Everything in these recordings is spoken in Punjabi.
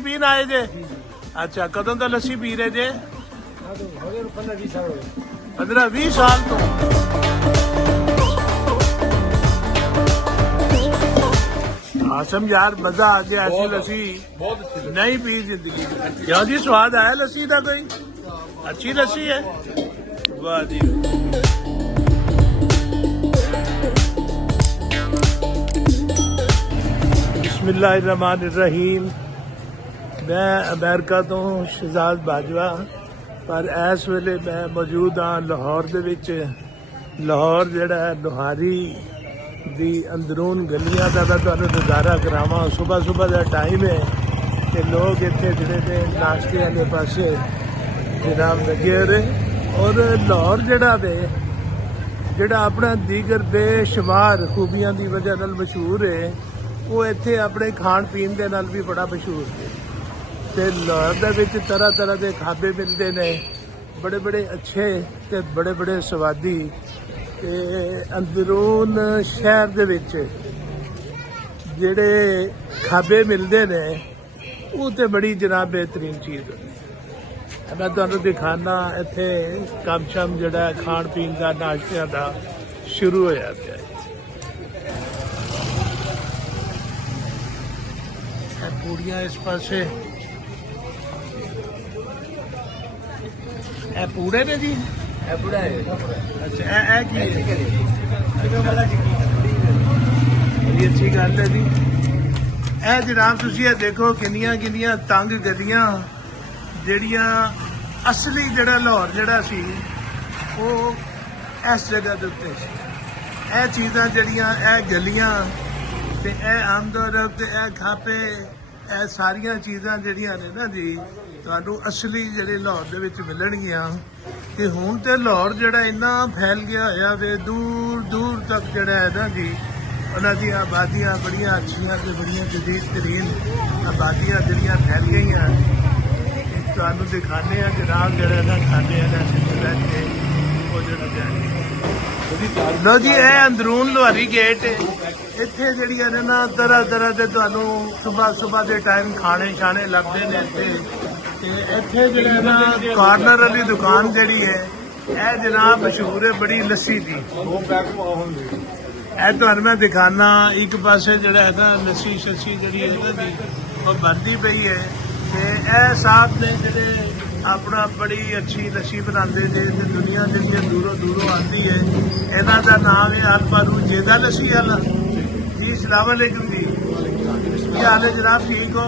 पीन आए जे? अच्छा, कदों तो लस्सी पी रहे जे? 15-20 साल तो। आसम यार मजा आ गया, ऐसी लस्सी नहीं पी जिंदगी में। क्यों जी, स्वाद आया लस्सी का कोई? अच्छी लस्सी है, वाह जी। बिस्मिल्लाहिर्रहमानिर्रहीम। मैं अमेरिका तो शहजाद बाजवा, पर इस वेले मैं मौजूद हाँ लाहौर दे विच। लाहौर जिहड़ा है लोहारी दी अंदरून गलियां दा तुहानूं नज़ारा करावां। सुबह सुबह का टाइम है कि लोग इत्थे जिहड़े ने नाश्ते वाले पासे जनाब लगे रहे। और लाहौर जिहड़ा वे जिहड़ा अपना दीगर बेशुमार खूबियां की वजह नाल मशहूर है, वो इत्थे अपने खाण पीण दे नाल भी बड़ा मशहूर है। ते लाहौर दे विच तरह तरह के खाबे मिलते हैं, बड़े बड़े अच्छे ते बड़े बड़े स्वादी। ते अंदरून शहर दे विच जिहड़े खाबे मिलते हैं वो तो बड़ी जनाब बेहतरीन चीज़ है। मैं तुहानूं दिखाना इत्थे कम शम जिहड़ा खाण पीण का नाश्तियां का शुरू होया पिया है। पूड़ियां इस पासे, ए पूड़े ने जी? अच्छा, ए की बड़ी अच्छी गल है जी। ए जनाब तुसीं ये देखो किन्नियां किन्नियां तंग गलियां ਜਿਹੜੀਆਂ असली ਜਿਹੜਾ लाहौर ਜਿਹੜਾ ਸੀ ਉਹ ਇਸ जगह ਦੇ ਉੱਤੇ ਸੀ। ਇਹ ਚੀਜ਼ਾਂ ਜਿਹੜੀਆਂ ਇਹ ਗਲੀਆਂ ਤੇ ਇਹ ਆਮਦਰਫਤ ਤੇ ਇਹ ਖਾਪੇ ਇਹ ਸਾਰੀਆਂ ਚੀਜ਼ਾਂ ਜਿਹੜੀਆਂ ਨੇ ਨਾ ਜੀ ਤੁਹਾਨੂੰ ਅਸਲੀ ਜਿਹੜੇ ਲਾਹੌਰ ਦੇ ਵਿੱਚ ਮਿਲਣਗੀਆਂ। ਤੇ ਹੁਣ ਤੇ ਲਾਹੌਰ ਜਿਹੜਾ ਇੰਨਾ ਫੈਲ ਗਿਆ ਹੋਇਆ ਵੇ, ਦੂਰ ਦੂਰ ਤੱਕ ਜਿਹੜਾ ਹੈ ਨਾ ਜੀ ਉਹਨਾਂ ਦੀਆਂ ਆਬਾਦੀਆਂ ਬੜੀਆਂ ਅੱਛੀਆਂ ਤੇ ਬੜੀਆਂ ਜਦੀਦ ਤਰੀਨ ਆਬਾਦੀਆਂ ਜਿਹੜੀਆਂ ਫੈਲ ਗਈਆਂ। ਤੁਹਾਨੂੰ ਦਿਖਾਣੇ ਆ ਜਨਾਬ ਜਿਹੜਾ ਨਾ ਖਾਣੇ ਆ ਨਾ ਸਿਲਸਿਲਾ ਤੇ ਉਹ ਜਿਹੜਾ ਜਾਣੀ। ਲੋ ਜੀ ਇਹ ਅੰਦਰੂਨ ਲੋਹਾਰੀ ਗੇਟ ਇੱਥੇ ਜਿਹੜੀਆਂ ਨੇ ਨਾ ਤਰ੍ਹਾਂ ਤਰ੍ਹਾਂ ਦੇ ਤੁਹਾਨੂੰ ਸੁਬਾਹ ਦੇ ਟਾਈਮ ਖਾਣੇ ਛਾਣੇ ਲੱਗਦੇ ਨੇ ਇੱਥੇ। ਤੇ ਇੱਥੇ ਜਿਹੜਾ ਨਾ ਕਾਰਨਰ ਵਾਲੀ ਦੁਕਾਨ ਜਿਹੜੀ ਹੈ ਇਹ ਜਨਾਬ ਮਸ਼ਹੂਰ ਹੈ ਬੜੀ ਲੱਸੀ ਦੀ। ਇਹ ਤੁਹਾਨੂੰ ਮੈਂ ਦਿਖਾਣਾ ਇੱਕ ਪਾਸੇ ਜਿਹੜਾ ਹੈ ਨਾ ਲੱਸੀ ਸ਼ੱਸੀ ਜਿਹੜੀ ਹੈ ਨਾ ਜੀ ਉਹ ਬਣਦੀ ਪਈ ਹੈ। ਤੇ ਇਹ ਸਾਹਿਬ ਨੇ ਜਿਹੜੇ ਆਪਣਾ ਬੜੀ ਅੱਛੀ ਲੱਸੀ ਬਣਾਉਂਦੇ ਨੇ ਤੇ ਦੁਨੀਆ ਜਿਹੜੀ ਦੂਰੋਂ ਦੂਰੋਂ ਆਉਂਦੀ ਹੈ। ਇਹਨਾਂ ਦਾ ਨਾਮ ਹੈ ਅਲਪਰੂ ਜੇਦਾ ਲੱਸੀ ਵਾਲਾ ਜੀ। ਸਲਾਮ ਅਲੈਕੁਮ ਜੀ, ਕੀ ਹਾਲ ਹੈ ਜਨਾਬ? ਠੀਕ ਹੋ?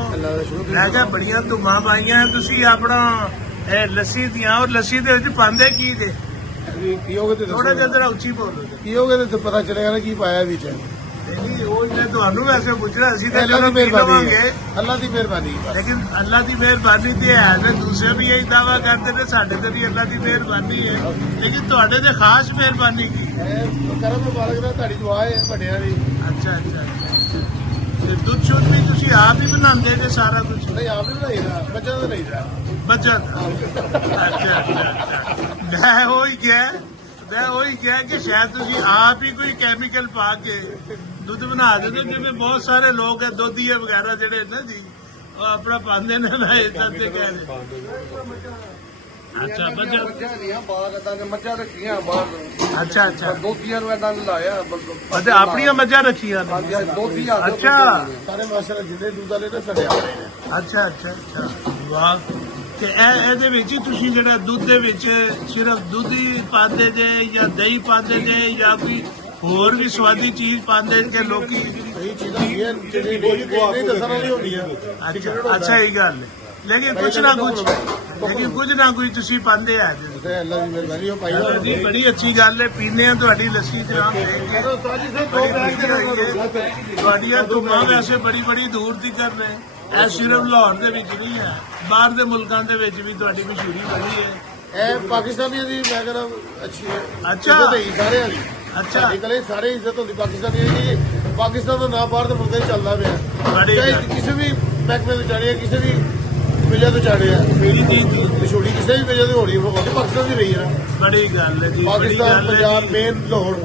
ਮੈਂ ਕਿਹਾ ਬੜੀਆਂ ਧੁੰਮਾਂ ਪਾਈਆਂ ਤੁਸੀਂ ਆਪਣਾ ਇਹ ਲੱਸੀ ਦੀਆਂ। ਔਰ ਲੱਸੀ ਦੇ ਵਿੱਚ ਪਾਉਂਦੇ ਕੀ ਜੇ? ਥੋੜਾ ਜਿਹਾ ਜਰਾ ਉੱਚੀ ਬੋਲੋ। ਪੀਓਗੇ ਤੇ ਪਤਾ ਚਲੇਗਾ ਨਾ ਕੀ ਪਾਇਆ ਵਿੱਚ। ਤੁਹਾਨੂੰ ਵੈਸੇ ਪੁੱਛਣਾ ਸੀ ਤਾਂ ਅੱਲਾ ਦੀ ਮਿਹਰਬਾਨੀ, ਅੱਲਾ ਦੀ ਮਿਹਰਬਾਨੀ। ਲੇਕਿਨ ਅੱਲਾ ਦੀ ਮਿਹਰਬਾਨੀ ਤੇ ਹੈ ਨਾ, ਦੂਸਰੇ ਵੀ ਇਹੀ ਦਾਵਾ ਕਰਦੇ ਨੇ ਸਾਡੇ ਤੇ ਵੀ ਅੱਲਾ ਦੀ ਮਿਹਰਬਾਨੀ ਹੈ। ਲੇਕਿਨ ਤੁਹਾਡੇ ਤੇ ਖਾਸ ਮਿਹਰਬਾਨੀ ਕੀ? ਕਰਮ ਮੁਬਾਰਕ ਦਾ ਤੁਹਾਡੀ ਦੁਆ ਹੈ ਵੱਡਿਆਂ ਦੀ। ਅੱਛਾ ਅੱਛਾ। ਤੇ ਦੁੱਧ ਸ਼ੁੱਧ ਵੀ ਤੁਸੀਂ ਆਪ ਹੀ ਬਣਾਉਂਦੇ ਨੇ ਸਾਰਾ ਕੁਝ? ਨਹੀਂ, ਆਪ ਹੀ ਬਣਾਈਦਾ, ਬੱਚਾ ਤਾਂ ਲਈਦਾ। ਬੱਚਾ ਅੱਛਾ ਅੱਛਾ। ਮੈਂ ਉਹੀ ਕਿਹਾ ਕਿ ਸ਼ਾਇਦ ਤੁਸੀਂ ਆਪ ਹੀ ਕੋਈ ਕੈਮੀਕਲ ਪਾ ਕੇ ਦੁੱਧ ਬਣਾ ਦਿੰਦੇ, ਜਿਵੇਂ ਬਹੁਤ ਸਾਰੇ ਲੋਕ ਹੈ ਦੁੱਧੀਏ ਵਗੈਰਾ ਜਿਹੜੇ ਨਾ ਜੀ ਉਹ ਆਪਣਾ ਪਾਉਂਦੇ ਨੇ ਨਾ ਇਦਾਂ ਤੇ ਕਹਿ ਰਹੇ। ਅੱਛਾ, ਮੱਝਾਂ ਰੱਖੀਆਂ ਬਾਹਰ। ਅੱਛਾ ਅੱਛਾ, ਦੋਧੀਆਂ ਨੂੰ ਇਹਨਾਂ ਨੇ ਲਾਇਆ। ਅੱਛਾ, ਆਪਣੀਆਂ ਮੱਝਾਂ ਰੱਖੀਆਂ ਨੇ? ਅੱਛਾ, ਸਾਰੇ ਮਾਸ਼ਾਅੱਲਾ ਜਿੰਨੇ ਦੁੱਧ ਵਾਲੇ ਨੇ ਸਾਡੇ ਆਪਣੇ ਨੇ। ਅੱਛਾ ਅੱਛਾ ਅੱਛਾ, ਵਾਹ। ਤੇ ਇਹਦੇ ਵਿੱਚ ਹੀ ਤੁਸੀਂ ਜਿਹੜਾ ਦੁੱਧ ਦੇ ਵਿੱਚ ਸਿਰਫ ਦੁੱਧ ਹੀ ਪਾਉਂਦੇ ਜੇ ਜਾਂ ਦਹੀਂ ਪਾਉਂਦੇ ਜੇ ਜਾਂ ਕੋਈ ਹੋਰ ਵੀ ਸਵਾਦੀ ਚੀਜ਼ ਪਾਉਂਦੇ ਕਿ ਲੋਕੀ? ਅੱਛਾ, ਇਹ ਗੱਲ ਹੈ। ਲੇਕਿਨ ਕੁਝ ਨਾ ਕੁਝ ਤੁਸੀਂ ਪਾਉਂਦੇ ਆ ਜੀ। ਬੜੀ ਅੱਛੀ ਗੱਲ ਹੈ, ਪੀਨੇ ਆ ਤੁਹਾਡੀ ਲੱਸੀ ਤੇ ਆਪ ਤੁਹਾਡੀਆਂ ਧੁੰਮਾਂ ਵੈਸੇ ਬੜੀ ਦੂਰ ਦੀ ਕਰ ਰਹੇ। ਇਹ ਸਿਰਫ ਲਾਹੌਰ ਦੇ ਵਿੱਚ ਨਹੀਂ ਹੈ, ਬਾਹਰ ਦੇ ਮੁਲਕਾਂ ਦੇ ਵਿੱਚ ਵੀ ਤੁਹਾਡੀ ਮਸ਼ਹੂਰੀ ਬੜੀ ਹੈ। ਇਹ ਪਾਕਿਸਤਾਨੀਆਂ ਦੀ ਮੈਂ ਕਹਿੰਦਾ ਅੱਛੀ ਹੈ। ਅੱਛਾ, ਸਾਰਿਆਂ ਦੀ। ਅੱਛਾ, ਸਾਰੇ ਇੱਜ਼ਤ ਹੁੰਦੀ ਪਾਕਿਸਤਾਨੀਆਂ ਦੀ। ਪਾਕਿਸਤਾਨ ਦਾ ਨਾਂ ਬਾਹਰ ਦੇ ਮੁਲਕਾਂ 'ਚ ਚੱਲਦਾ ਪਿਆ, ਕਿਸੇ ਵੀ ਮਹਿਕਮੇ ਤੋਂ ਚਾੜਿਆ, ਕਿਸੇ ਵੀ ਵਜ੍ਹਾ ਤੋਂ ਚਾੜਿਆ। ਮੇਰੀ ਚੀਜ਼ ਮਸ਼ਹੂਰੀ ਕਿਸੇ ਵੀ ਵਜ੍ਹਾ ਤੋਂ ਹੋ ਰਹੀ ਹੈ, ਪਾਕਿਸਤਾਨ ਦੀ ਰਹੀ ਹੈ। ਬੜੀ ਗੱਲ ਹੈ ਜੀ, ਪਾਕਿਸਤਾਨ, ਪੰਜਾਬ, ਮੇਨ ਲਾਹੌਰ।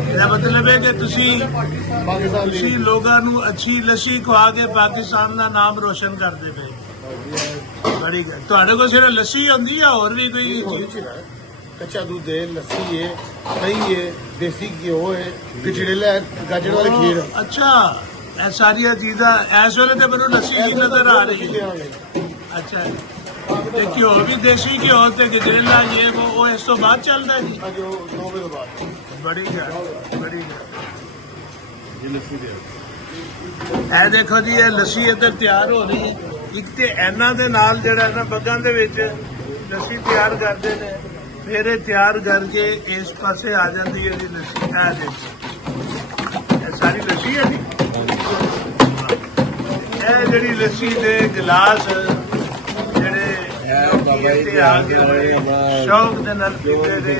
ਇਹਦਾ ਮਤਲਬ ਹੈ ਕਿ ਤੁਸੀਂ ਲੋਕਾਂ ਨੂੰ ਅੱਛੀ ਲੱਸੀ ਖਵਾ ਕੇ ਪਾਕਿਸਤਾਨ ਦਾ ਨਾਮ ਰੋਸ਼ਨ ਕਰਦੇ ਪਏ। ਬੜੀ ਗੱਲ। ਤੁਹਾਡੇ ਕੋਲ ਸਿਰਫ ਲੱਸੀ ਹੁੰਦੀ ਆ ਹੋਰ ਵੀ ਕੋਈ चीज है कच्चा दूध है, लस्सी है, दही है, देसी घ्यो है, गजरेला है, गाजर वाली खीर है। ਅੱਛਾ ਇਹ ਸਾਰੀਆਂ ਚੀਜ਼ਾਂ ਇਸ ਵੇਲੇ ਤੇ ਮੈਨੂੰ ਲੱਸੀ ਜੀ ਨਜ਼ਰ ਆ ਰਹੀ ਹੈ। ਅੱਛਾ ਤੇ ਘਿਓ ਵੀ ਦੇਸੀ ਘਿਓ ਤੇ ਗਜਰੇਲਾ ਇਹ ਉਹ ਇਸ ਤੋਂ ਬਾਅਦ ਚੱਲਦਾ ਜੀ। जो 9 बजे बाद ਬੜੀ ਗੱਲ ਬੜੀ ਗੱਲ। ये लस्सी दे ਇਹ ਦੇਖੋ ਜੀ ਇਹ ਲੱਸੀ ਇੱਧਰ ਤਿਆਰ ਹੋ ਰਹੀ ਹੈ। ਇੱਕ ਤੇ ਇਹਨਾਂ ਦੇ ਨਾਲ ਜਿਹੜਾ ਨਾ ਬੱਗਾਂ ਦੇ ਵਿੱਚ ਲੱਸੀ ਤਿਆਰ ਕਰਦੇ ਨੇ ਫਿਰ ਇਹ ਤਿਆਰ ਕਰਕੇ ਇਸ ਪਾਸੇ ਆ ਜਾਂਦੀ ਹੈ ਜੀ ਲੱਸੀ। ਇਹ ਦੇਖੋ ਇਹ ਸਾਰੀ ਲੱਸੀ ਹੈ ਜੀ। ਇਹ ਜਿਹੜੀ ਲੱਸੀ ਦੇ ਗਲਾਸ ਜਿਹੜੇ ਬਾਬਾ ਜੀ ਆ ਕੇ ਸ਼ੌਕ ਦੇ ਨਾਲ ਪੀਂਦੇ ਨੇ।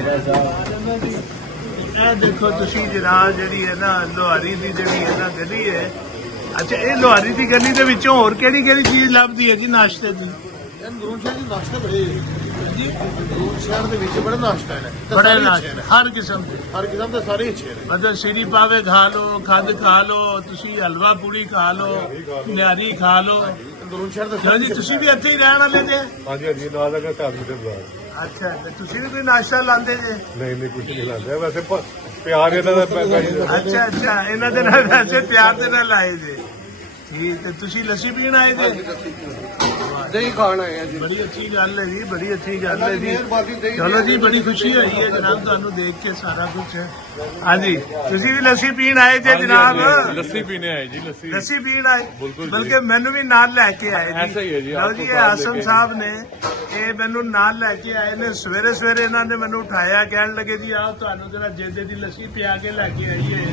ਇਹ ਦੇਖੋ ਤੁਸੀਂ ਜਨਾਬ ਜਿਹੜੀ ਹੈ ਨਾ ਲੋਹਾਰੀ ਦੀ ਜਿਹੜੀ ਹੈ ਨਾ ਗਲੀ ਹੈ। ਅੱਛਾ ਇਹ ਲੋਹਾਰੀ ਦੀ ਗਲੀ ਦੇ ਵਿੱਚੋਂ ਹੋਰ ਕਿਹੜੀ ਕਿਹੜੀ ਚੀਜ਼ ਲੱਭਦੀ ਹੈ ਜੀ ਨਾਸ਼ਤੇ ਦੀ? ਅੰਦਰੂਨ ਸ਼ਹਿਰ ਦੀ ਨਾਸ਼ਤਾ ਬੜੇ ਜੀ ਅੰਦਰੂਨ ਸ਼ਹਿਰ ਦੇ ਵਿੱਚ ਬੜਾ ਨਾਸ਼ਤਾ ਹੈ ਬੜੇ ਨਾਸ਼ਤੇ ਹਰ ਕਿਸਮ ਦੇ ਹਰ ਕਿਸਮ ਦੇ ਸਾਰੇ ਅੱਛੇ ਨੇ ਮਤਲਬ ਸੀੜੀ ਪਾਵੇ ਖਾ ਲਓ, ਖੰਡ ਖਾ ਲਓ, ਤੁਸੀਂ ਹਲਵਾ ਪੂੜੀ ਖਾ ਲਓ, ਨਿਆਰੀ ਖਾ ਲਓ। ਅੰਦਰੂਨ ਸ਼ਹਿਰ ਦੇ ਲਓ ਜੀ ਤੁਸੀਂ ਵੀ ਇੱਥੇ ਹੀ ਰਹਿਣ ਵਾਲੇ ਜੇ? ਹਾਂਜੀ ਹਾਂਜੀ ਨਾਲ ਦਾ ਘਰ ਦੇ ਬਾਹਰ ਅੱਛਾ ਤੇ ਤੁਸੀਂ ਵੀ ਕੋਈ ਨਾਸ਼ਤਾ ਲਾਉਂਦੇ ਜੇ? ਨਹੀਂ ਨਹੀਂ ਕੁਝ ਨਹੀਂ ਲਾਉਂਦੇ ਵੈਸੇ ਪਿਆਰ ਇਹਨਾਂ ਦਾ ਅੱਛਾ ਅੱਛਾ ਇਹਨਾਂ ਦੇ ਨਾਲ ਵੈਸੇ ਪਿਆਰ ਦੇ ਨਾਲ ਆਏ ਜੇ। ਠੀਕ ਤੇ ਤੁਸੀਂ ਲੱਸੀ ਪੀਣ ਆਏ ਜੇ? ਦਹੀਂ ਖਾਣ ਆਏ ਆ ਜੀ ਬੜੀ ਅੱਛੀ ਗੱਲ ਹੈ ਜੀ ਬੜੀ ਅੱਛੀ ਗੱਲ ਹੈ ਜੀ। ਚਲੋ ਜੀ ਬੜੀ ਖੁਸ਼ੀ ਹੋਈ ਹੈ ਜਨਾਬ ਤੁਹਾਨੂੰ ਦੇਖ ਕੇ ਸਾਰਾ ਕੁਝ। ਹਾਂਜੀ ਤੁਸੀਂ ਵੀ ਲੱਸੀ ਪੀਣ ਆਏ ਜੇ ਜਨਾਬ? ਲੱਸੀ ਪੀਣੇ ਆਏ ਜੀ ਲੱਸੀ ਪੀਣ ਆਏ ਬਲਕਿ ਮੈਨੂੰ ਵੀ ਨਾਲ ਲੈ ਕੇ ਆਏ ਐਸਾ ਹੀ ਹੈ ਜੀ। ਲਓ ਜੀ ਇਹ ਆਸਮ ਸਾਹਿਬ ਨੇ ਇਹ ਮੈਨੂੰ ਨਾਲ ਲੈ ਕੇ ਆਏ ਨੇ। ਸਵੇਰੇ ਸਵੇਰੇ ਇਹਨਾਂ ਨੇ ਮੈਨੂੰ ਉਠਾਇਆ ਕਹਿਣ ਲੱਗੇ ਜੀ ਆਹ ਤੁਹਾਨੂੰ ਜਿਹੜਾ ਜੇਦੇ ਦੀ ਲੱਸੀ ਪਿਆ ਕੇ ਲੈ ਕੇ ਆਈਏ।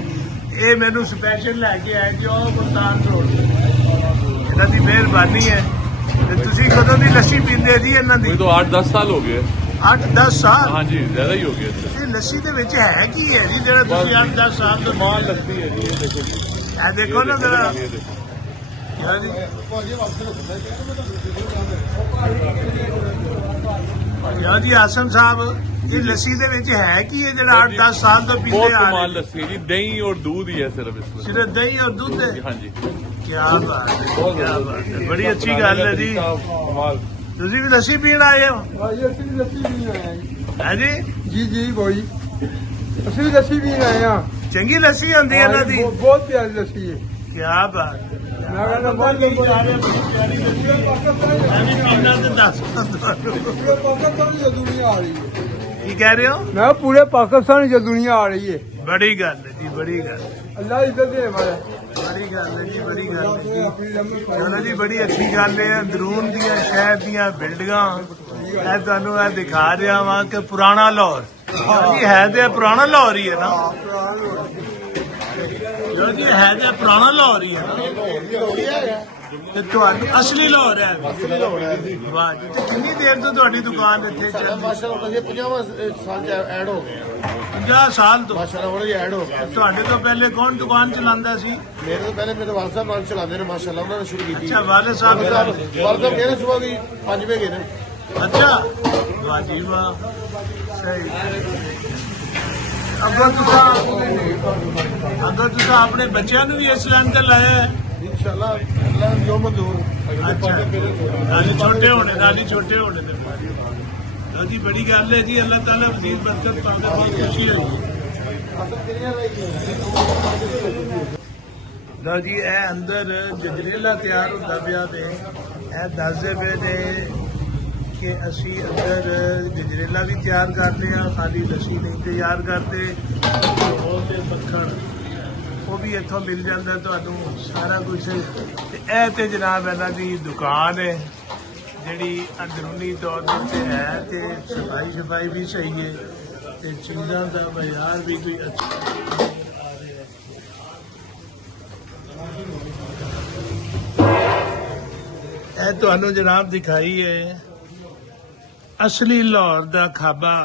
ਇਹ ਮੈਨੂੰ ਸਪੈਸ਼ਲ ਲੈ ਕੇ ਆਏ ਜੀ ਉਹ ਮੁਲਤਾਨ ਰੋਡ। ਇਹਨਾਂ ਦੀ ਮਿਹਰਬਾਨੀ ਹੈ। ਤੇ ਤੁਸੀਂ ਕਦੋਂ ਦੀ ਲੱਸੀ ਪੀਂਦੇ ਜੀ ਇਹਨਾਂ ਦੀ? मुझे तो 8-10 साल हो गए। 8-10 ਸਾਲ? हाँ जी ज्यादा ही हो गया। ਇਹ ਲੱਸੀ ਦੇ ਵਿੱਚ ਹੈ ਕੀ ਹੈ ਜੀ ਜਿਹੜਾ ਤੁਸੀਂ 8-10 ਸਾਲ ਤੋਂ माल लगती है जी ये देखो जी। ਇਹ ਦੇਖੋ ਨਾ ਜਰਾ ये देखो। ਹਾਂਜੀ ਯਾ ਜੀ ਆਸਮ ਸਾਹਿਬ ਇਹ ਲੱਸੀ ਦੇ ਵਿੱਚ ਹੈ ਕੀ ਹੈ ਜਿਹੜਾ 8-10 ਸਾਲ ਤੋਂ ਪੀਂਦੇ बहुत ਆ कमाल ਰਹੇ? लस्सी है जी, दही और दूध ही है सिर्फ इसमें। ਸਿਰਫ ਦਹੀਂ ਔਰ ਦੁੱਧ ਹੈ? हाँ जी ਕੀ ਬਾਤ ਹੈ ਕੀ ਬਾਤ ਹੈ ਬੜੀ ਅੱਛੀ ਗੱਲ ਹੈ ਜੀ। कमाल। ਤੁਸੀਂ ਵੀ ਲੱਸੀ ਪੀਣ ਆਏ ਹੋ? ਅਸੀਂ ਵੀ ਲੱਸੀ ਪੀਣ ਆਏ ਹੈ ਜੀ ਜੀ ਜੀ ਬੋਈ ਅਸੀਂ ਵੀ ਲੱਸੀ ਪੀਣ ਆਏ ਆ ਚੰਗੀ ਲੱਸੀ ਹੁੰਦੀ ਹੈ ਇਹਨਾਂ ਦੀ? ਬਹੁਤ ਪਿਆਰੀ ਲੱਸੀ ਹੈ ਕੀ ਬਾਤ ਹੈ। ਮੈਂ ਕਹਿੰਦਾ ਬਹੁਤ ਬੜੀ ਪਿਆਰੀ ਲੱਸੀ। ਮੈਂ ਵੀ ਪੀਣਾ ਤੇ ਦੱਸ ਤੁਹਾਨੂੰ। ਪੂਰੇ ਪਾਕਿਸਤਾਨ ਦੀ ਦੁਨੀਆ ਆ ਰਹੀ ਹੈ। ਕੀ ਕਹਿ ਰਹੇ ਹੋ? ਮੈਂ ਪੂਰੇ ਪਾਕਿਸਤਾਨ ਦੀ ਦੁਨੀਆ ਆ ਰਹੀ ਹੈ। ਬੜੀ ਗੱਲ ਹੈ ਜੀ ਬੜੀ ਗੱਲ ਹੈ। ਅੱਲਾਹ ਇੱਜ਼ਤ ਦੇ ਹਮਾਰਾ ਬੜੀ ਗੱਲ ਹੈ ਜੀ ਬੜੀ ਗੱਲ ਹੈ ਜੀ। ਆਪਣੀ ਰਹਿਮਤ ਚਲੋ ਜੀ ਬੜੀ ਅੱਛੀ ਗੱਲ ਹੈ। ਅੰਦਰੂਨ ਦੀਆਂ ਸ਼ਹਿਰ ਦੀਆਂ ਬਿਲਡਿੰਗਾਂ ਇਹ ਤੁਹਾਨੂੰ ਇਹ ਦਿਖਾ ਰਿਹਾ ਵਾਂ ਕਿ ਪੁਰਾਣਾ ਲਾਹੌਰ ਜੀ ਹੈ ਤੇ ਪੁਰਾਣਾ ਲਾਹੌਰ ਹੀ ਹੈ ਨਾ। ਚਲੋ ਜੀ ਹੈ ਤੇ ਪੁਰਾਣਾ ਲਾਹੌਰ ਹੀ ਹੈ ਨਾ ਤੇ ਤੁਹਾਨੂੰ ਅਸਲੀ ਲਾਹੌਰ ਹੈ। ਵਾਹ ਜੀ ਤੇ ਕਿੰਨੀ ਦੇਰ ਤੋਂ ਤੁਹਾਡੀ ਦੁਕਾਨ ਇੱਥੇ ਚੱਲ ਰਹੀ? माशाल्लाह ये 50 साल से ऐड हो गए हैं। 50 ਸਾਲ ਤੋਂ? माशाल्लाह और ये ऐड हो गया। ਤੁਹਾਡੇ ਤੋਂ ਪਹਿਲੇ ਕੌਣ ਦੁਕਾਨ ਚਲਾਉਂਦਾ ਸੀ? मेरे तो पहले मेरे वाल साहब नाल चलाते हैं माशाल्लाह उन्होंने शुरू की थी। ਅੱਛਾ ਵਾਲੇ ਸਾਹਿਬ वाल साहब कह रहे सुबह की 5 बजे गए ना। ਅੱਛਾ ਵਾਹ ਜੀ ਵਾਹ ਸਹੀ। ਅਗਰ ਤੁਸੀਂ ਆਪਣੇ ਬੱਚਿਆਂ ਨੂੰ ਵੀ ਇਸ ਲਾਈਨ ਤੇ ਲਾਇਆ ਹੈ? इंशाल्लाह अल्लाह ने जो मंजूर। ਅੱਛਾ ਨਾਲੀ ਛੋਟੇ ਹੋਣੇ ਤੇ ਲਓ ਜੀ ਬੜੀ ਗੱਲ ਹੈ ਜੀ। ਅੱਲਾਹ ਤਾਲਾ ਮਜ਼ੀਦ ਬਰਕਤ ਪਾਵੇ ਬਹੁਤ ਖੁਸ਼ੀ ਹੋਈ। ਲਓ ਜੀ ਇਹ ਅੰਦਰ ਗਜਰੇਲਾ ਤਿਆਰ ਹੁੰਦਾ ਪਿਆ ਤੇ ਇਹ ਦੱਸਦੇ ਪਏ ਨੇ ਕਿ ਅਸੀਂ ਅੰਦਰ ਗਜਰੇਲਾ ਵੀ ਤਿਆਰ ਕਰਦੇ ਹਾਂ ਖਾਲੀ ਲੱਸੀ ਨਹੀਂ ਤਿਆਰ ਕਰਦੇ। ਹੋਰ ਤੇ ਮੱਖਣ ਉਹ ਵੀ ਇੱਥੋਂ ਮਿਲ ਜਾਂਦਾ ਤੁਹਾਨੂੰ ਸਾਰਾ ਕੁਝ। ਤੇ ਇਹ ਤੇ ਜਨਾਬ ਇਹਨਾਂ ਦੀ ਦੁਕਾਨ ਹੈ ਜਿਹੜੀ ਅੰਦਰੂਨੀ ਤੌਰ ਤੇ ਹੈ ਤੇ ਸਫਾਈ ਵੀ ਸਹੀ ਹੈ ਤੇ ਚੀਜ਼ਾਂ ਦਾ ਬਾਜ਼ਾਰ ਵੀ ਕੋਈ ਅੱਛਾ ਆ ਰਿਹਾ ਹੈ। ਇਹ ਤੁਹਾਨੂੰ ਜਨਾਬ ਦਿਖਾਈ ਹੈ ਅਸਲੀ ਲਾਹੌਰ ਦਾ ਖਾਬਾ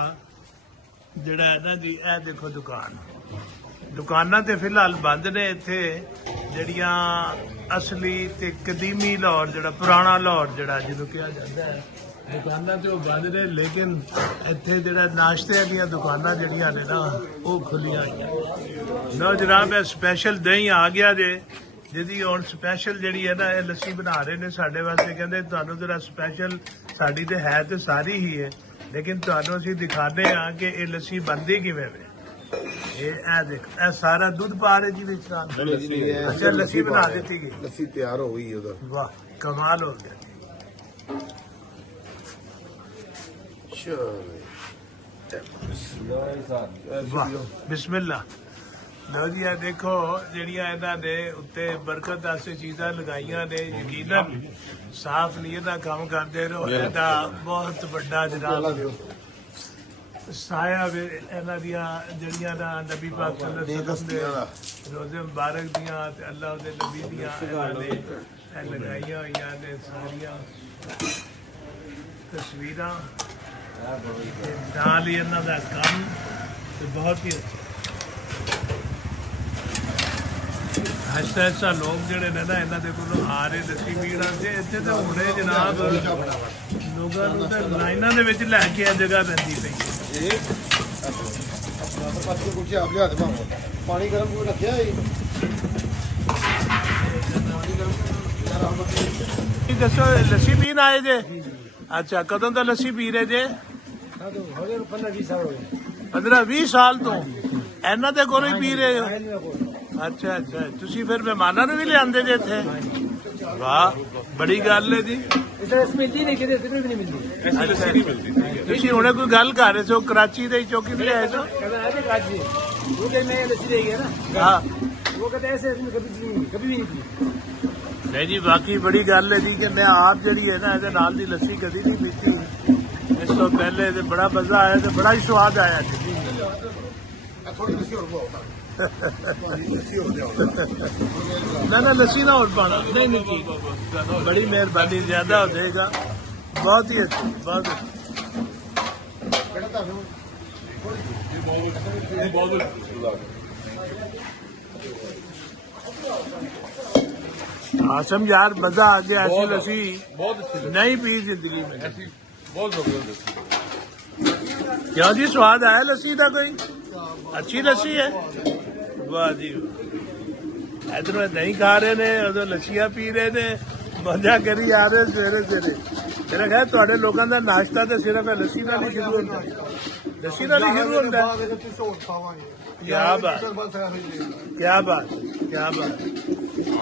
ਜਿਹੜਾ ਹੈ ਨਾ ਜੀ। ਇਹ ਦੇਖੋ ਦੁਕਾਨਾਂ ਤੇ ਫਿਲਹਾਲ ਬੰਦ ਨੇ ਇੱਥੇ ਜਿਹੜੀਆਂ ਅਸਲੀ ਤੇ ਕਦੀਮੀ ਲਾਹੌਰ ਜਿਹੜਾ ਪੁਰਾਣਾ ਲਾਹੌਰ ਜਿਹੜਾ ਜਿਹਨੂੰ ਕਿਹਾ ਜਾਂਦਾ ਹੈ ਦੁਕਾਨਾਂ ਤੇ ਉਹ ਬੰਦ ਨੇ। ਲੇਕਿਨ ਇੱਥੇ ਜਿਹੜਾ ਨਾਸ਼ਤੇ ਦੀਆਂ ਦੁਕਾਨਾਂ ਜਿਹੜੀਆਂ ਨੇ ਨਾ ਉਹ ਖੁੱਲੀਆਂ ਹੋਈਆਂ। ਲਓ ਜਨਾਬ ਇਹ ਸਪੈਸ਼ਲ ਦਹੀਂ ਆ ਗਿਆ ਜੇ। ਜਿਹਦੀ ਹੁਣ ਸਪੈਸ਼ਲ ਜਿਹੜੀ ਹੈ ਨਾ ਇਹ ਲੱਸੀ ਬਣਾ ਰਹੇ ਨੇ ਸਾਡੇ ਵਾਸਤੇ। ਕਹਿੰਦੇ ਤੁਹਾਨੂੰ ਜਿਹੜਾ ਸਪੈਸ਼ਲ ਸਾਡੀ ਤੇ ਹੈ ਤੇ ਸਾਰੀ ਹੀ ਹੈ, ਲੇਕਿਨ ਤੁਹਾਨੂੰ ਅਸੀਂ ਦਿਖਾਉਂਦੇ ਹਾਂ ਕਿ ਇਹ ਲੱਸੀ ਬਣਦੀ ਕਿਵੇਂ ਵੇ। ਇਹ ਦੇਖ, ਇਹ ਸਾਰਾ ਦੁੱਧ ਪਾ ਰਹੇ ਜੀ ਵਿੱਚ ਨਾਲ। ਅੱਛਾ, ਲੱਸੀ ਬਣਾ ਦਿੱਤੀ ਗਈ। ਲੱਸੀ ਤਿਆਰ ਹੋ ਗਈ ਉਹਦਾ। ਵਾਹ, ਕਮਾਲ ਹੋ ਗਿਆ। ਵਾਹ, ਬਿਸਮਿਲ੍ਲਾ। ਲਓ ਜੀ, ਇਹ ਦੇਖੋ ਜਿਹੜੀਆਂ ਇਹਨਾਂ ਨੇ ਉੱਤੇ ਬਰਕਤ ਵਾਸਤੇ ਚੀਜ਼ਾਂ ਲਗਾਈਆਂ ਨੇ, ਯਕੀਨਨ ਸਾਫ਼ ਨੀਅਤ ਦਾ ਕੰਮ ਕਰਦੇ ਰਹੋ। ਇਹਦਾ ਬਹੁਤ ਵੱਡਾ ਜਨਾਬ ਸਾਇਆ ਵੇ ਇਹਨਾਂ ਦੀਆਂ ਜਿਹੜੀਆਂ ਦਾ ਨਬੀ ਪਾਕ ਸੱਲੱਲਾਹੁ ਅਲੈਹਿ ਵਸੱਲਮ ਦੇ ਰੋਜ਼ੇ ਮੁਬਾਰਕ ਦੀਆਂ ਤੇ ਅੱਲਾਹ ਦੇ ਨਬੀ ਦੀਆਂ ਇਹਨਾਂ ਨੇ ਇਹ ਲਗਾਈਆਂ ਹੋਈਆਂ ਨੇ ਸਾਰੀਆਂ ਤਸਵੀਰਾਂ। ਨਾਲ ਹੀ ਇਹਨਾਂ ਦਾ ਕੰਮ ਤੇ ਬਹੁਤ ਹੀ ਅੱਛਾ। ਐਸਾ ਲੋਕ ਜਿਹੜੇ ਨੇ ਨਾ ਇਹਨਾਂ ਦੇ ਕੋਲੋਂ ਆ ਰਹੇ ਲੱਸੀ ਪੀਣ ਆਉਂਦੇ। ਇੱਥੇ ਤਾਂ ਹੁਣੇ ਜਨਾਬ ਲੋਕਾਂ ਨੂੰ ਤਾਂ ਲਾਈਨਾਂ ਦੇ ਵਿੱਚ ਲੈ ਕੇ ਆ ਜਗ੍ਹਾ ਪੈਂਦੀ ਪਈ। ਪਾਣੀ ਗਰਮ ਕੋਈ ਰੱਖਿਆ ਹੈ? ਦੱਸੋ, ਲੱਸੀ ਪੀਣ ਆਏ ਜੇ? ਅੱਛਾ, ਕਦੋਂ ਦਾ ਲੱਸੀ ਪੀ ਰਹੇ ਜੇ? 15-20 ਸਾਲ ਤੋਂ ਇਹਨਾਂ ਦੇ ਕੋਲੋਂ ਹੀ ਪੀ ਰਹੇ ਹੋ? ਅੱਛਾ ਅੱਛਾ, ਤੁਸੀਂ ਫਿਰ ਮਹਿਮਾਨਾਂ ਨੂੰ ਵੀ ਲਿਆਂਦੇ ਜੇ ਇੱਥੇ? ਵਾਹ, ਬੜੀ ਗੱਲ ਹੈ ਜੀ। ਤੁਸੀਂ ਹੁਣੇ ਕੋਈ ਗੱਲ ਕਰ ਰਹੇ ਸੀ, ਕਰਾਚੀ ਦੇ ਚੌਕੀ ਤੇ ਆਏ ਸੋ? ਹਾਂ, ਨਹੀਂ ਜੀ, ਬਾਕੀ ਬੜੀ ਗੱਲ ਹੈ ਜੀ ਕਿ ਮੈਂ ਆਪ ਜਿਹੜੀ ਹੈ ਨਾ ਇਹਦੇ ਨਾਲ ਦੀ ਲੱਸੀ ਕਦੀ ਨਹੀਂ ਪੀਤੀ। ਇਸ ਤੋਂ ਪਹਿਲੇ ਤੇ ਬੜਾ ਮਜ਼ਾ ਆਇਆ ਤੇ ਬੜਾ ਹੀ ਸਵਾਦ ਆਇਆ ਜੀ। ਨਾ ਲੱਸੀ ਨਾ ਹੋਰ ਪਾਣਾ। ਨਹੀਂ ਨਹੀਂ, ਠੀਕ, ਬੜੀ ਮਿਹਰਬਾਨੀ, ਜ਼ਿਆਦਾ ਹੋ ਜਾਏਗਾ। ਬਹੁਤ ਹੀ ਅੱਛੀ, ਬਹੁਤ ਅੱਛੀ। आसम यार, मजा आ गया। ऐसी लस्सी बहुत अच्छी नहीं पी जिंदगी में। ऐसी बहुत जबरदस्त। क्यों जी, स्वाद आया लस्सी का? कोई अच्छी लस्सी है? वाह जी, इधर दही खा रहे ने, उधर लस्सियां पी रहे ने, मजा करी आ रहे सवेरे सवेरे। मेरा ख्याल थोड़े लोगों का नाश्ता तो सिर्फ लस्सी का नहीं शुरू होता, लस्सी का नहीं शुरू होता। क्या बात, क्या बात, क्या बात,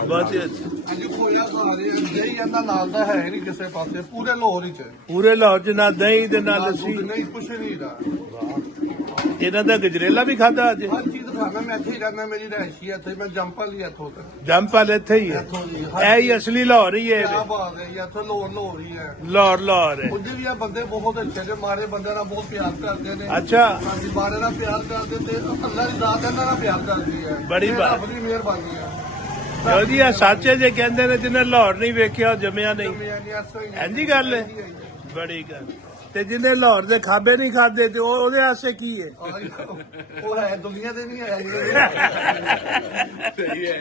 बहुत ही अच्छा। ਦਹੀਂ ਇਹਨਾਂ ਨਾਲ ਦਾ ਹੈ ਨਹੀਂ ਕਿਸੇ ਪਾਸੇ, ਪੂਰੇ ਲਾਹੌਰ ਵਿੱਚ पूरे लाहौर च ना दही ते ना लस्सी। ਨਹੀਂ ਕੁਛ ਨਹੀਂ ਦਾ। इन्हों का गजरेला भी खादा अज? ਹਰ ਚੀਜ਼ ਖਾਣਾ। ਮੈਂ ਇੱਥੇ ਹੀ ਰਹਿਣਾ, ਮੇਰੀ ਰਹਿਸ਼ੀ ਇੱਥੇ, ਮੈਂ ਜੰਪਲ ਹੀ ਇੱਥੋਂ ਤੱਕ। जंपल इत्थे ही है, ऐ ही असली लाहौर ही है। ਕਿਆ ਬਾਤ ਹੈ, ਇੱਥੇ ਲਾਹੌਰ ਹੀ ਹੈ। लाहौर लाहौर है। ਉਹਦੇ ਵੀ ਆ ਬੰਦੇ ਬਹੁਤ ਅੱਛੇ ਨੇ, ਮਾਰੇ ਬੰਦੇ ਨਾਲ ਬਹੁਤ ਪਿਆਰ ਕਰਦੇ ਨੇ। अच्छा, ਹਾਂਜੀ, ਮਾਰੇ ਨਾਲ ਪਿਆਰ ਕਰਦੇ ਤੇ ਅੱਲਾ ਦੀ ਜ਼ਾਤ ਇਹਨਾਂ ਨਾਲ ਪਿਆਰ ਕਰਦੀ ਹੈ। ਬੜੀ ਇਹ ਬਾਤ। ਰੱਬ ਦੀ ਮਿਹਰਬਾਨੀ ਹੈ। क्यों जी, साचे जे कहते ने जिन्हें लाहौर नहीं वेख्या जमिया नहीं। ਮੈਂ इंजी गल है, बड़ी गल। ते जिन्हें लाहौर दे खाबे नहीं खादे ते ओहदे वास्ते की है? ਉਹ ਹੈ ਦੁਨੀਆ ਦੇ ਨਹੀਂ ਹੈ। सही है।